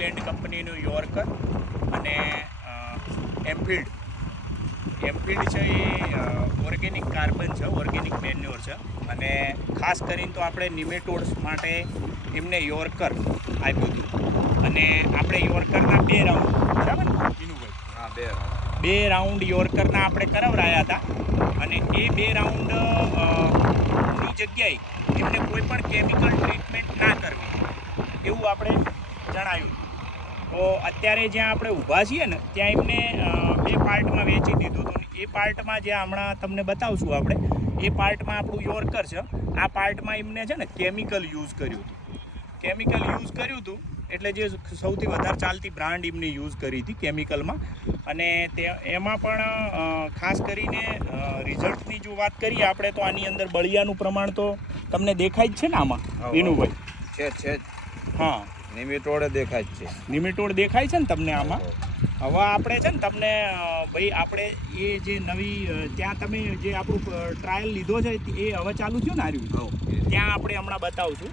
એગ્રીલેન્ડ કંપનીનું યોર્કર અને એમફિલ્ડ છે એ ઓર્ગેનિક કાર્બન છે, ઓર્ગેનિક મેન્યોર છે. અને ખાસ કરીને તો આપણે નિમેટોડ્સ માટે એમને યોર્કર આપ્યું હતું. અને આપણે યોર્કરના 2 રાઉન્ડ, બરાબર ને વિનુભાઈ? હા, 2 રાઉન્ડ યોર્કરના આપણે કરાવરાયા હતા. અને એ 2 રાઉન્ડની જગ્યાએ એમને કોઈ પણ કેમિકલ ટ્રીટમેન્ટ ના કરવી એવું આપણે જણાવ્યું. તો અત્યારે જ્યાં આપણે ઊભા છીએ ને ત્યાં એમને 2 પાર્ટમાં વેચી દીધું હતું. એ પાર્ટમાં જ્યાં હમણાં તમને બતાવશું આપણે, એ પાર્ટમાં આપણું યોર્કર છે. આ પાર્ટમાં એમને છે ને કેમિકલ યુઝ કર્યું હતું. એટલે જે સૌથી વધારે ચાલતી બ્રાન્ડ એમની યુઝ કરી હતી કેમિકલમાં. અને એમાં પણ ખાસ કરીને રિઝલ્ટની જો વાત કરીએ આપણે તો આની અંદર બળિયાનું પ્રમાણ તો તમને દેખાય જ છે ને આમાં વિનુભાઈ? છે. હા, નિમેટોડ દેખાય જ છે. નિમેટોડ દેખાય છે ને તમને આમાં? હવે આપણે છે ને તમને ભાઈ આપણે એ જે નવી ત્યાં તમે જે આપણું ટ્રાયલ લીધો છે એ હવે ચાલુ થયું ને આર્યું, ત્યાં આપણે હમણાં બતાવશું.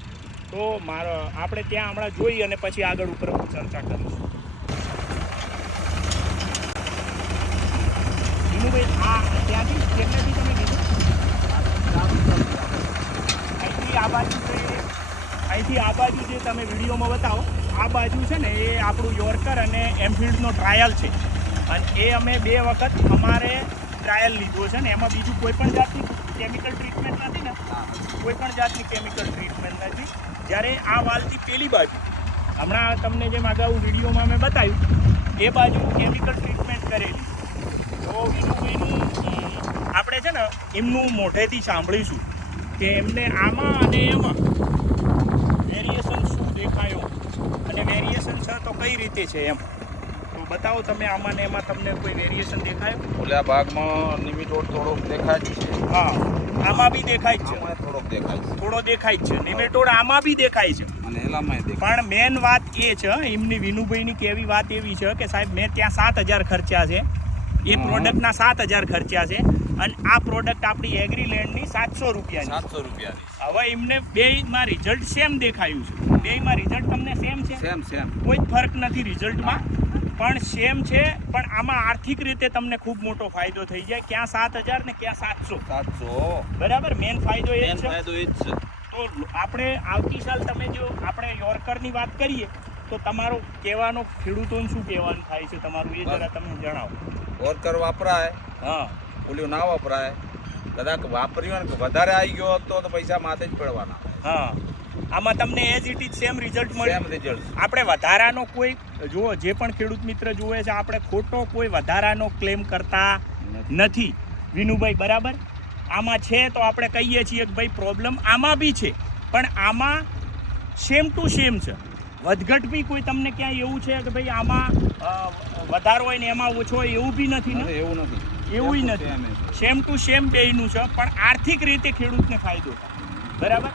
તો આપણે ત્યાં હમણાં જોઈ અને પછી આગળ ઉપર ચર્ચા કરીશું. વિનુભાઈ આ ત્યાંથી કેટલેથી તમે કીધું? અહીંથી આ બાજુ જે તમે વિડીયોમાં બતાવો, આ બાજુ છે ને એ આપણું યોર્કર અને એમફિલ્ડનો ટ્રાયલ છે. અને એ અમે 2 વખત અમારે ટ્રાયલ લીધો છે ને એમાં બીજું કોઈ પણ જાતની કેમિકલ ટ્રીટમેન્ટ નથી ને, કોઈ પણ જાતની કેમિકલ ટ્રીટમેન્ટ નથી. જ્યારે આ વાલથી પેલી બાજુ હમણાં તમને જેમ અગાઉ વિડીયોમાં મેં બતાવ્યું એ બાજુ કેમિકલ ટ્રીટમેન્ટ કરેલી. તો વિનુભાઈનું આપણે છે ને એમનું મોઢેથી સાંભળીશું કે એમને આમાં અને એમાં વેરિએશન શું દેખાયો અને વેરિએશન છે તો કઈ રીતે છે એમ. તો બતાવો તમે આમાં ને એમાં તમને કોઈ વેરિએશન દેખાયો? ઓલા ભાગમાં નિમેટોડ થોડોક દેખાય જ છે. હા, આમાં બી દેખાય જ છે. થોડો દેખાય છે. નિમેટોડ આમાં બી દેખાય છે. અને એલામાં દેખાય. પણ મેન વાત એ છે એમની વિનુભાઈની કેવી વાત એવી છે કે સાહેબ મેં ત્યાં 7,000 ખર્ચ્યા છે, એ પ્રોડક્ટના 7,000 ખર્ચ્યા છે. અને આ પ્રોડક્ટ આપણી એગ્રીલેન્ડની 700 રૂપિયાની. હવે એમને બેયમાં રિઝલ્ટ સેમ દેખાયું છે. બેયમાં રિઝલ્ટ તમને સેમ છે, કોઈ જ ફરક નથી રિઝલ્ટમાં, પણ સેમ છે. પણ આમાં આર્થિક રીતે તમને ખૂબ મોટો ફાયદો થઈ જાય. ક્યાં 7,000 ને ક્યાં 700. બરાબર, મેન ફાયદો એ જ છે. તો આપણે આવતી સાલ તમે જો આપણે યોર્કરની વાત કરીએ તો તમારો કહેવાનો ખેડૂતોને શું કહેવાનું થાય છે તમારું એ જરા તમે જણાવો. યોર્કર વાપરાય, હા, ઓલું ના વપરાય. કદાચ વાપર્યું ને વધારે આવી ગયો હતો તો પૈસા માથે જ પડવાના. હા, આમાં તમને as it is same result મળે. રિઝલ્ટ આપણે વધારાનો કોઈ જુઓ, જે પણ ખેડૂત મિત્ર જુએ છે, આપણે ખોટો કોઈ વધારાનો ક્લેમ કરતા નથી વિનુભાઈ, બરાબર? આમાં છે તો આપણે કહીએ છીએ કે ભાઈ પ્રોબ્લેમ આમાં બી છે, પણ આમાં સેમ ટુ સેમ છે. વધઘટ બી કોઈ તમને ક્યાંય એવું છે કે ભાઈ આમાં વધારો હોય ને એમાં ઓછો હોય એવું બી નથી ને? એવું નથી. સેમ ટુ સેમ બેયનું છે. પણ આર્થિક રીતે ખેડૂતને ફાયદો થાય, બરાબર?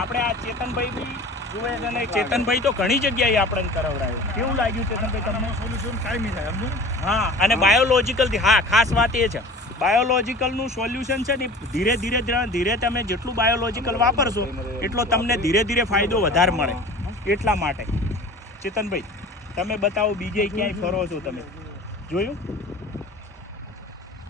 આપણે આ ચેતનભાઈ બી જુએ છે ને, ચેતનભાઈ તો ઘણી જગ્યાએ આપણને કરાવડાયું. કેવું લાગ્યું ચેતનભાઈ તમને? સોલ્યુશન કાયમી થાય સમજો. હા, અને બાયોલોજિકલથી, હા, ખાસ વાત એ છે બાયોલોજિકલનું સોલ્યુશન છે ને ધીરે ધીરે તમે જેટલું બાયોલોજિકલ વાપરશો એટલો તમને ધીરે ધીરે ફાયદો વધારે મળે. એટલા માટે ચેતનભાઈ તમે બતાવો, બીજે ક્યાંય ફરો છો તમે જોયું?